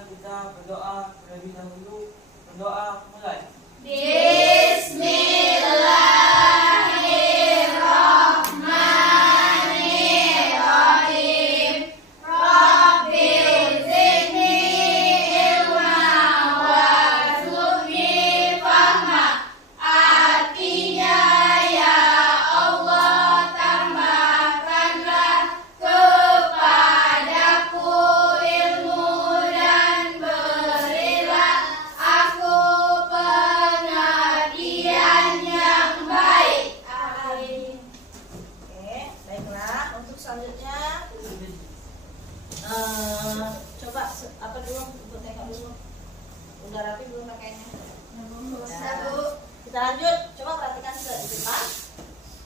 marilah kita berdoa terlebih dahulu. Berdoa mulai. Bismillahirrahmanirrahim. Rabbil zidni ilma warzuqni fahma. Artinya, ya Allah, tambahkanlah kepadaku ilmu dan berilah aku pengertian yang baik. Amin. Oke, baiklah. Untuk selanjutnya, coba apa dulu? Buat tengok dulu. Udah rapi belum pakainya? Bisa, Bu. Kita lanjut. Coba perhatikan di depan.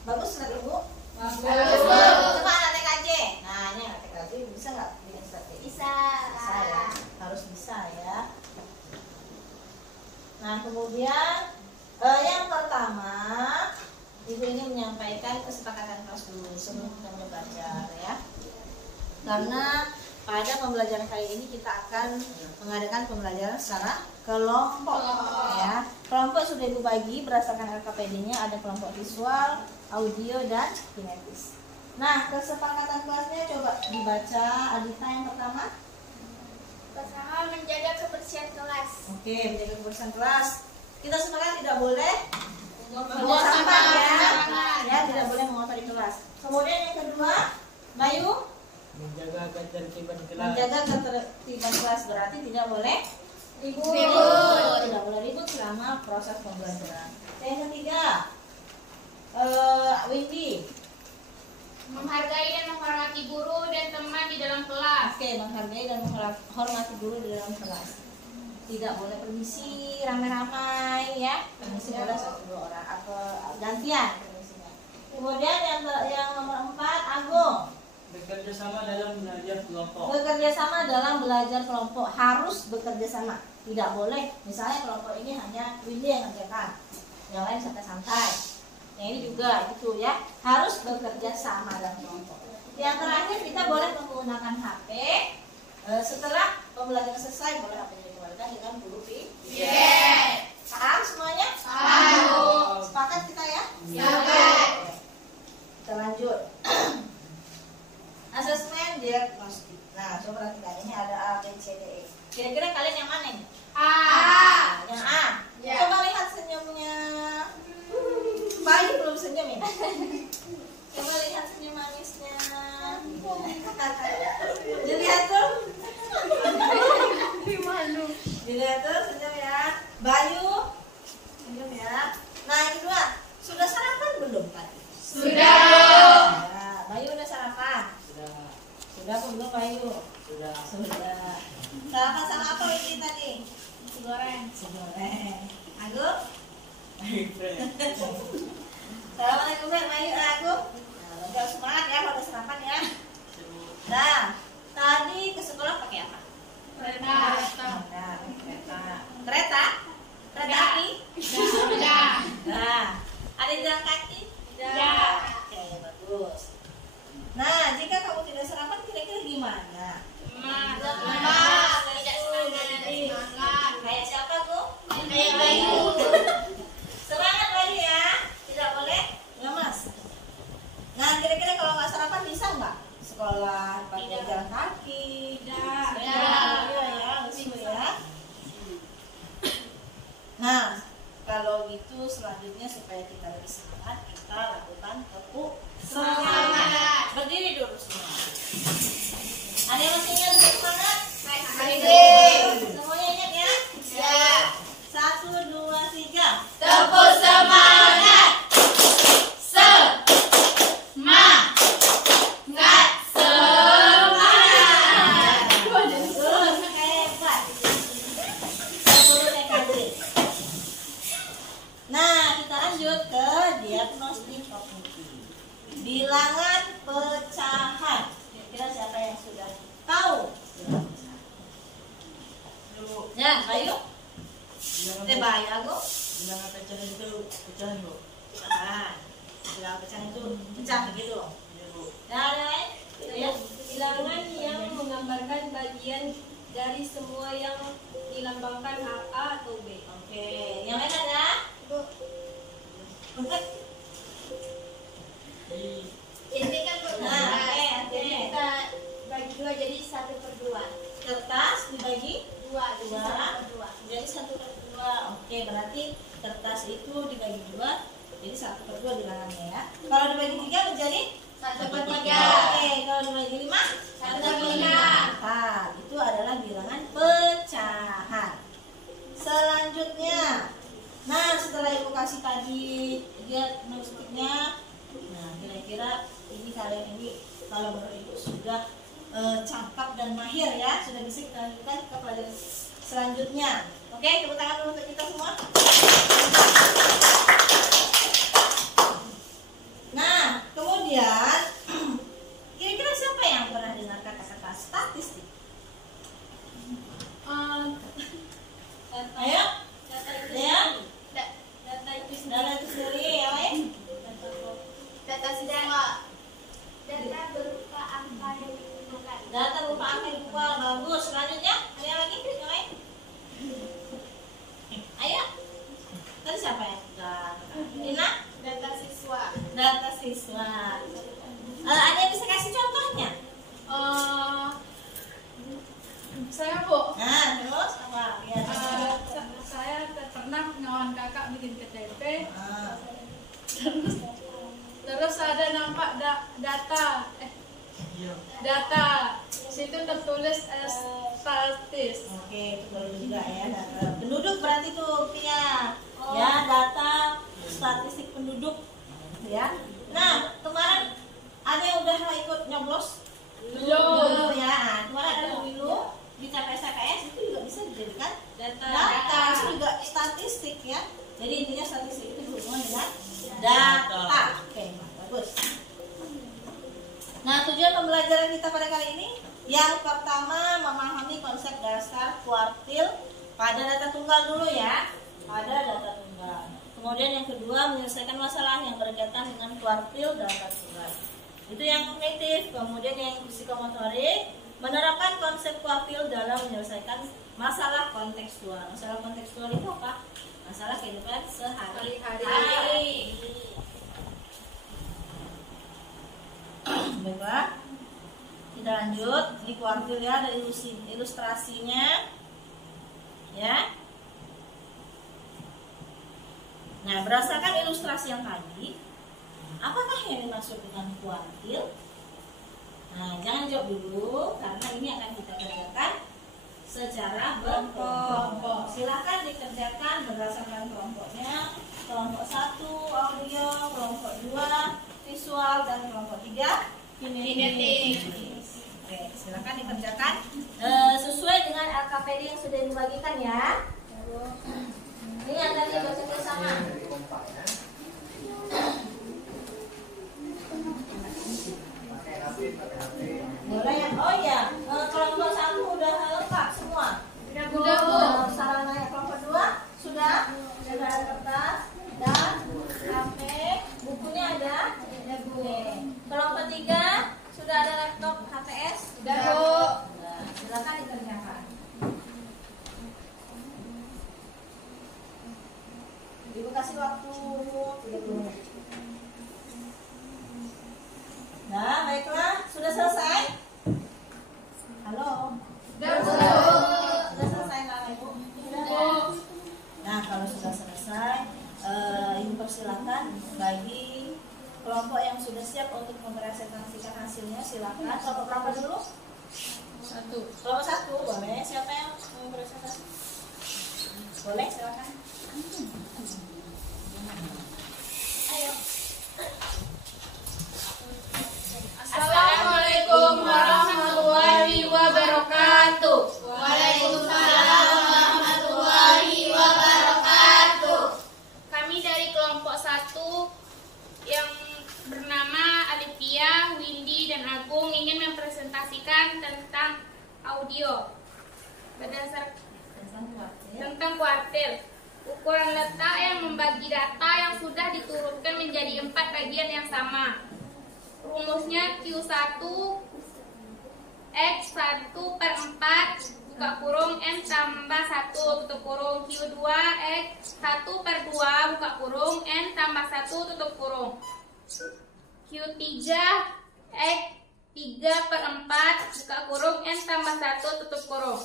Bagus nggak ibu? Bagus, Bu. Coba anak TKJ. Nah, ini anak TKJ bisa nggak bikin strategi? Bisa. Bisa ya, harus bisa ya. Nah, kemudian yang pertama, ibu ingin menyampaikan kesepakatan kelas dulu sebelum kita mulai belajar ya. Karena pada pembelajaran kali ini kita akan mengadakan pembelajaran secara kelompok ya. Kelompok sudah ibu bagi berdasarkan LKPD-nya, ada kelompok visual, audio, dan kinetis. Nah, kesepakatan kelasnya coba dibaca. Adita yang pertama. Pertama, menjaga kebersihan kelas. Oke, menjaga kebersihan kelas. Kita sepakat tidak boleh Membuang sampah ya. sembarangan. Ya, tidak boleh mengotori kelas. Kemudian yang kedua, Bayu, Menjaga ketertiban kelas. menjaga ketertiban kelas berarti tidak boleh ribut. Tidak boleh ribut selama proses pembelajaran. Yang ketiga, Windy. Menghargai dan menghormati guru dan teman di dalam kelas. Oke, menghargai dan menghormati guru di dalam kelas. Tidak boleh permisi ramai-ramai ya. Permisi boleh 1-2 orang atau gantian permisinya. Kemudian yang nomor 4, Agung. Bekerja sama dalam belajar kelompok. Bekerja sama dalam belajar kelompok, harus bekerja sama. Tidak boleh misalnya kelompok ini hanya Windy yang ngerjakan, yang lain santai-santai. Yang ini juga gitu ya, harus bekerja sama dalam kelompok. Yang terakhir, kita boleh menggunakan HP. Setelah pembelajaran selesai boleh HP dikeluarkan dengan guru Yes. Paham semuanya? Paham. Sepakat kita ya? Sepakat. Kita lanjut. Asesmen diagnostik. Nah, coba perhatikan, ini ada A, B, C, D, E. Kira-kira kalian yang mana ini? A. Yang A. Ya. Coba lihat senyumnya. Bayi belum senyum ini. Coba lihat senyum manisnya. Dilihat tuh. Dilihat tuh senyum ya. Bayu senyum ya. Nah, yang kedua, sudah sarapan belum tadi? Sudah. Ya, Bayu udah sarapan. Sudah. Sudah apa belum Bayu? Sudah. Sudah. Sarapan sama apa ini tadi? Nasi goreng. Nasi goreng. Agus? Friend. Assalamualaikum Bayu, Agus. Nah, udah semangat ya kalau udah sarapan ya. Nah, tadi ke sekolah pakai apa? Kereta. Nah, kereta. Kereta? Kereta Ya. api? Sudah. Nah, ada jalan kaki? Ya. Oke, bagus. Nah, jika kamu tidak sarapan, kira-kira gimana? Lemas. Tidak semangat. Kayak siapa, Bu? Kayak Bayu. Semangat Bayu ya, tidak boleh lemas. Nah, kira-kira kalau nggak sarapan bisa nggak sekolah pakai Tidak. jalan kaki? Tidak. Iya ya, lucu ya. Nah, kalau gitu selanjutnya supaya kita lebih semangat, kita lakukan tepuk Semangat. Berdiri dulu semua. Ada yang masih ingat tepuk semangat? Berdiri. Semuanya ingat ya? Ya. 1, 2, 3. Tepuk semangat. Semangat. Semangat. Bagus, hebat. 10 TKJ. Nah, kita lanjut ke diagnostik kognitif. Bilangan pecahan. Kira-kira siapa yang sudah tahu? Ya, ayo. Bayu, Agung. Bilangan pecahan itu pecahan, Bu. Pecahan. Bilangan pecahan itu pecah begitu. Iya, Bu. Nah, ada lain? Gitu ya. Bilangan yang menggambarkan bagian dari semua yang dilambangkan A atau B. Oke, yang lain ada? Ini kan Nah, oke. jadi kita bagi dua jadi 1/2. Kertas dibagi Dua, jadi dua, 1/2. jadi 1/2. Oke, berarti kertas itu dibagi 2, jadi 1/2 bilangannya ya. Kalau dibagi 3 menjadi 1/3. Oke, kalau dibagi 5 1/5. Nah, itu adalah bilangan pecahan. Selanjutnya, nah setelah ibu kasih tadi lihat notebooknya, nah kira-kira ini kalian ini kalau menurut ibu sudah cakap dan mahir ya, sudah bisa kita lanjutkan ke pelajaran selanjutnya. Oke, tepuk tangan dulu untuk kita semua. Nah, kemudian kira-kira siapa yang pernah dengar kata-kata statistik? Ayo, Data itu ya. data itu Data itu sendiri, yang lain? data siswa. Data berupa angka yang digunakan. Data berupa angka yang dua, bagus. Selanjutnya, ada yang lagi? Yang lain? Ayo. Tadi siapa yang sudah? Lina? Data siswa. Data siswa. Ada yang bisa kasih contohnya? Saya Bu, Nah, terus apa? Lihat. saya pernah ngawan kakak bikin KTP, Ah. terus ada nampak data, Iya. data, situ tertulis statis. Oke, itu baru juga ya. Data penduduk berarti tuh Pia. Ya, data statistik penduduk ya. Nah, kemarin ada yang udah ikut nyoblos? Belum. Ya. Nah, kemarin ada pemilu di TPS itu juga bisa dijadikan Data. data. Itu juga statistik ya. Jadi intinya statistik itu berhubungan dengan data. Oke, bagus. Nah, tujuan pembelajaran kita pada kali ini yang pertama memahami konsep dasar kuartil pada data tunggal dulu ya. Pada data tunggal. Kemudian yang kedua menyelesaikan masalah yang berkaitan dengan kuartil data tunggal. Itu yang kognitif. Kemudian yang psikomotorik menerapkan konsep kuartil dalam menyelesaikan masalah kontekstual. Masalah kontekstual itu apa? Masalah kehidupan sehari-hari. Baiklah, kita lanjut. Ini kuartil ya, ada ilustrasinya, ya. Nah, berdasarkan ilustrasi yang tadi, apakah yang dimaksud dengan kuartil? Nah, jangan jawab dulu karena ini akan kita kerjakan secara berkelompok. Silahkan dikerjakan berdasarkan kelompoknya. Kelompok 1 audio, kelompok 2 visual, dan kelompok 3 kinetik. Oke, silahkan dikerjakan sesuai dengan LKPD yang sudah dibagikan ya. Ini yang tadi baca bersama. Boleh ya? Oh iya, kelompok 1 udah lengkap semua. Udah Bu. Sarananya kelompok 2 sudah ada kertas dan HP, bukunya ada. Oke. Kelompok 3 sudah ada laptop HTS. Udah Bu. Nah, silakan dikerjakan. Ibu kasih waktu 30 menit. Nah, baiklah, sudah selesai? Halo. Udah Bu. Sudah selesai Kak Ibu? Nah, kalau sudah selesai, Ibu persilakan bagi kelompok yang sudah siap untuk mempresentasikan hasilnya, silakan. Kelompok berapa dulu? 1. Kelompok 1, boleh. Siapa yang mau presentasi? Boleh, silakan. Ayo. Assalamualaikum warahmatullahi wabarakatuh. Waalaikumsalam warahmatullahi wabarakatuh. Kami dari kelompok 1 yang bernama Alifia, Windy, dan Agung ingin mempresentasikan tentang audio tentang kuartil. Ukuran letak yang membagi data yang sudah diturunkan menjadi 4 bagian yang sama. Rumusnya Q1 X1/4 buka kurung N tambah 1 tutup kurung. Q2 X 1/2 buka kurung N tambah 1 tutup kurung. Q3 X 3/4 buka kurung N tambah 1 tutup kurung.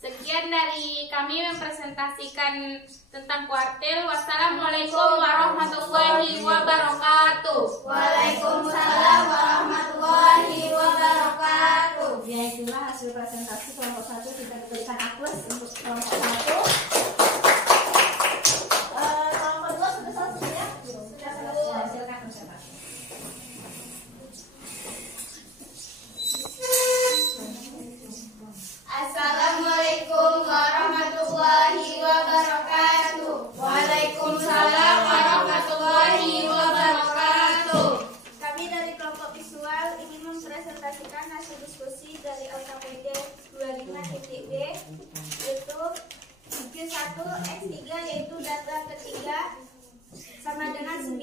Sekian dari kami mempresentasikan tentang kuartil. Wassalamualaikum warahmatullahi wabarakatuh. Waalaikumsalam warahmatullahi wabarakatuh. Ya, itulah hasil presentasi kelompok 1. Kita berikan aplaus untuk kelompok 1. Kelompok 2 sudah selesai ya? Sudah selesai. Silakan presentasi. Assalamualaikum warahmatullahi wabarakatuh. Waalaikumsalam warahmatullahi wabarakatuh. Kami dari kelompok visual ingin mempresentasikan hasil diskusi dari LKPD 25.B, yaitu Q1 X3 yaitu data ketiga sama dengan 9,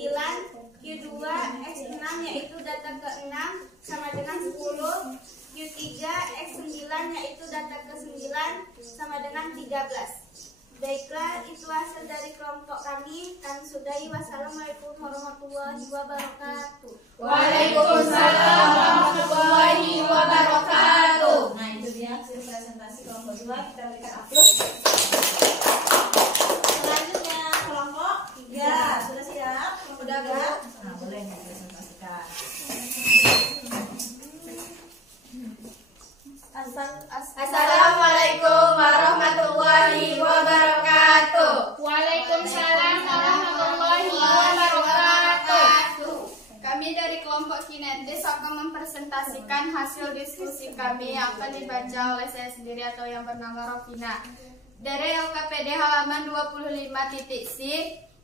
Q2 X6 yaitu data ke-6 sama dengan 10, Q3 X9 yaitu data ke-9 sama dengan 13. Baiklah, itu hasil dari kelompok kami. Kami sudahi. Wassalamualaikum warahmatullahi wabarakatuh. Waalaikumsalam warahmatullahi wabarakatuh. Nah, itu dia hasil presentasi kelompok 2. Kita berikan aplaus. Selanjutnya kelompok 3. Sudah siap? Kelompok 3. Nah, boleh dipresentasikan. Assalamualaikum warahmatullahi wabarakatuh. Waalaikumsalam warahmatullahi wabarakatuh. Kami dari kelompok kinetis akan mempresentasikan hasil diskusi kami yang akan dibaca oleh saya sendiri atau yang bernama Rovina. Dari LKPD halaman 25.C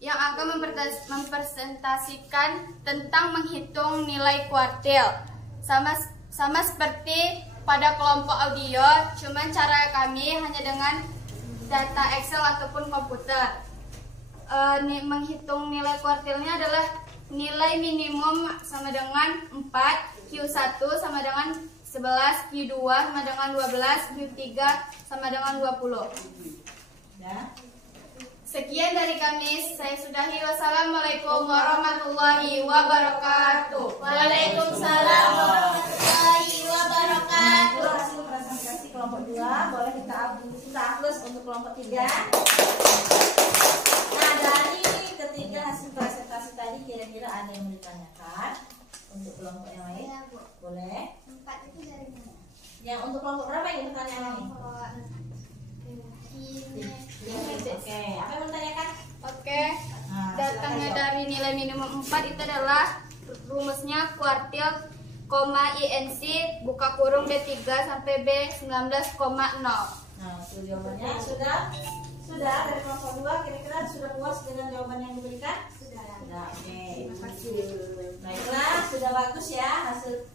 yang akan mempresentasikan tentang menghitung nilai kuartil. Sama seperti pada kelompok audio, cuman cara kami hanya dengan data Excel ataupun komputer. Menghitung nilai kuartilnya adalah nilai minimum sama dengan 4, Q1 sama dengan 11, Q2 sama dengan 12, Q3 sama dengan 20. Ya. Sekian dari kami, saya sudahi. Wassalamualaikum warahmatullahi wabarakatuh. Waalaikumsalam warahmatullahi wabarakatuh. Itu hasil presentasi kelompok 2. Boleh kita aplaus untuk kelompok 3. Nah, dari ketiga hasil presentasi tadi kira-kira ada yang mau ditanyakan untuk kelompok yang lain? Boleh. 4 itu dari mana? Yang untuk kelompok berapa yang pertanyaan ini? Oke, apa yang mau ditanyakan? Oke, Nah, datangnya silakan, dari nilai minimum 4 itu adalah rumusnya kuartil, INC, buka kurung B3 sampai B19,0. Nah, itu jawabannya sudah dari kelompok 2. Kira-kira sudah puas dengan jawaban yang diberikan? Sudah. Oke. Terima kasih. Baiklah, sudah bagus ya hasil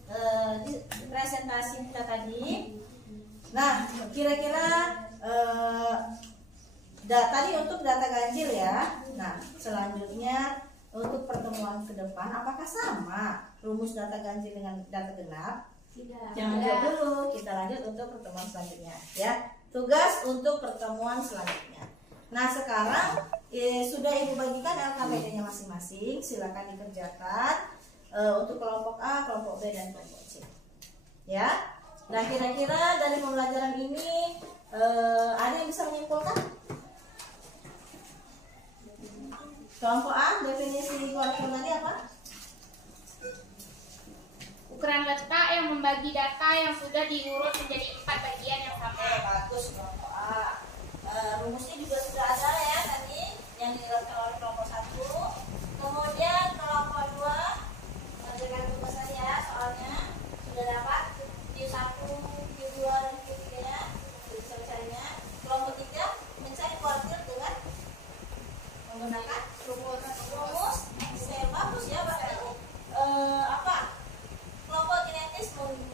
presentasi kita tadi. Nah, kira-kira tadi untuk data ganjil ya. Nah, selanjutnya untuk pertemuan ke depan apakah sama rumus data ganjil dengan data genap? Tidak. Jangan jawab dulu, kita lanjut untuk pertemuan selanjutnya ya. Tugas untuk pertemuan selanjutnya. Nah, sekarang sudah Ibu bagikan LKPD-nya masing-masing. Silakan dikerjakan untuk kelompok A, kelompok B, dan kelompok C. Ya. Nah, kira-kira dari pembelajaran ini ada yang bisa menyimpulkan? Kelompok A, definisi kuartil tadi apa? Ukuran letak yang membagi data yang sudah diurut menjadi 4 bagian yang sama. Bagus, kelompok A. Rumusnya juga sudah ada ya tadi yang dijelaskan oleh kelompok 1. Kemudian kelompok 2 dengan tugasan ya, soalnya sudah dapat Q1, Q2, dan Q3 nya sudah bisa mencarinya. Kelompok 3 mencari kuartil dengan menggunakan rumus Excel. Bagus ya, berarti kelompok kinetis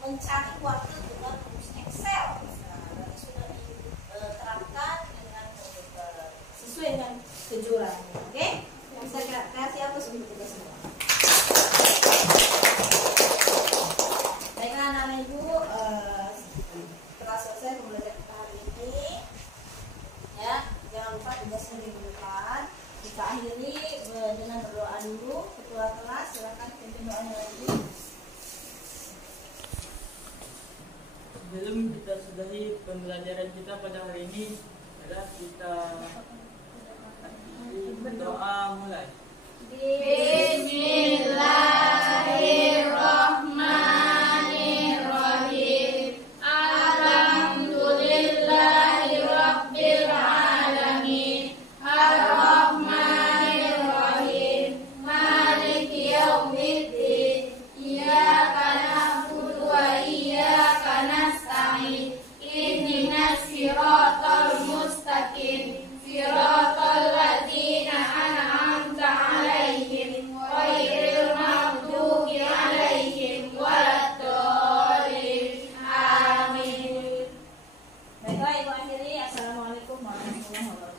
mencari kuartil dengan rumus Excel. Nah, berarti sudah tugasnya diberikan. Kita akhiri dengan berdoa dulu. Ketua kelas silakan pimpin doanya lagi. Sebelum kita sudahi pembelajaran kita pada hari ini, adalah kita berdoa mulai. Bismillahirrahmanirrahim. Alhamdulillahirabbil alamin. Arrahmanirrahim. Maliki yaumiddin. Iyyaka na'budu wa iyyaka nasta'in. Ihdinas siratal mustaqim. Siratal ladzina an'amta 'alaihim ghairil maghdubi 'alaihim waladdallin. Amin. Baiklah, Ibu akhiri. Assalamualaikum warahmatullahi wabarakatuh.